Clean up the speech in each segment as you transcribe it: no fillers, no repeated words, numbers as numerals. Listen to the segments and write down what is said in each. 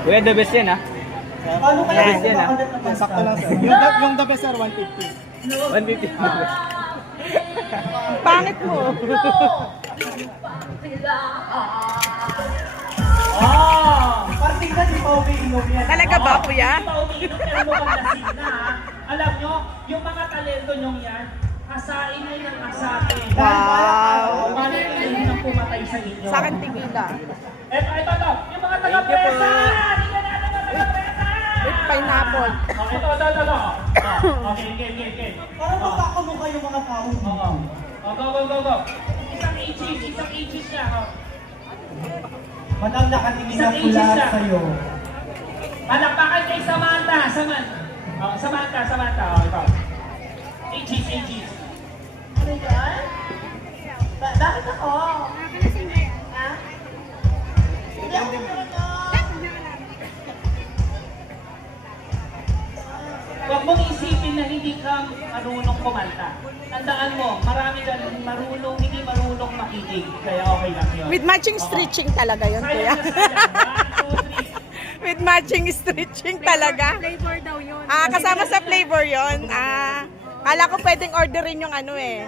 Kuya, the best yan, ha? Paano kaya Yes, kung yan, ah. makagat naman Sakto lang, sir. Yung the best, sir, 150. 150. Pangit mo. Partinggan, di pa umiinom yan. Talaga ba, kuya? Hindi pa umiinom, pero mukhang lasing na, ha? Alam nyo, yung mga talento nyong yan, hasain nyo ng hasain. Wow. Malay kayo nang pumatay sa inyo. Sa akin, tigila. Ito, yung mga taga-presa! Hindi na natin mga taga-presa! With pineapple. Ito. Okay, game. Parang magkakamukha yung mga tao. Oo. Go. Isang inches niya. Madam, nakatingin Isang na pula inches siya. sa'yo. Palakpakan kay Samantha. Samantha. Ito. Inches. Ano yan? Bakit ako? Ha? Hindi ako marunong. Huwag mong isipin na hindi ka marunong kumanta. Tandaan mo, marami na hindi marunong makinig. Kaya okay lang yun. With matching stretching talaga yun, kuya. With matching stretching talaga. Flavor daw yun. Kasama sa flavor yun. Kala ko pwedeng orderin yung ano eh.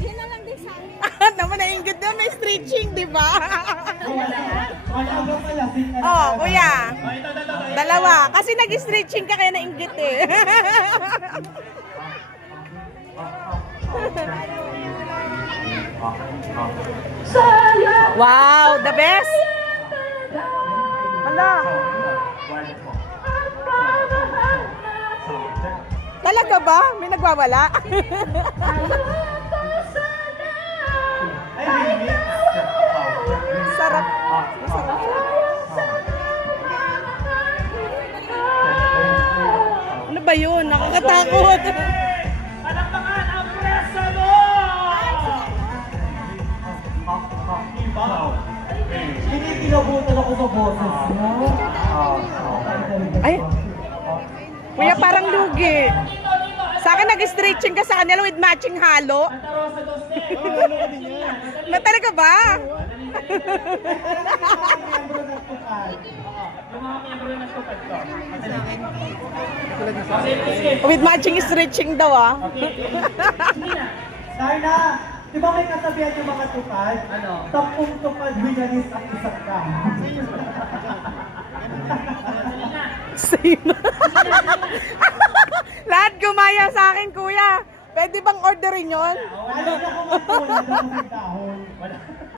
Yun na lang din sa amin. Naman nainggit na may stretching, di ba? Wala ba pala? Oh, kuya. Ito. Dalawa. Kasi nag-stretching ka kaya nainggit eh. Wow, the best. Hala. Talaga ba? May nagwawala? Ay, remix. Sarap. Masarap. Ano ba yun? Nakakatakot. Palakpakan ang presa mo! Pinipinabutan ako sa boses mo. Ay. Kuya, parang lugi. Sa akin nag-stretching ka sa kanila with matching halo. Na talaga ba? Yung mga miyembro ng tukad ko. With matching stretching daw ah. Darna, di ba may kasabihan yung mga tukad? Ano? 10 tukad binalis ang isang ka. Same. Lahat gumaya sa akin, kuya. Pwede bang orderin yon? Alam na kung ano, wala daw ng dahon. Wala.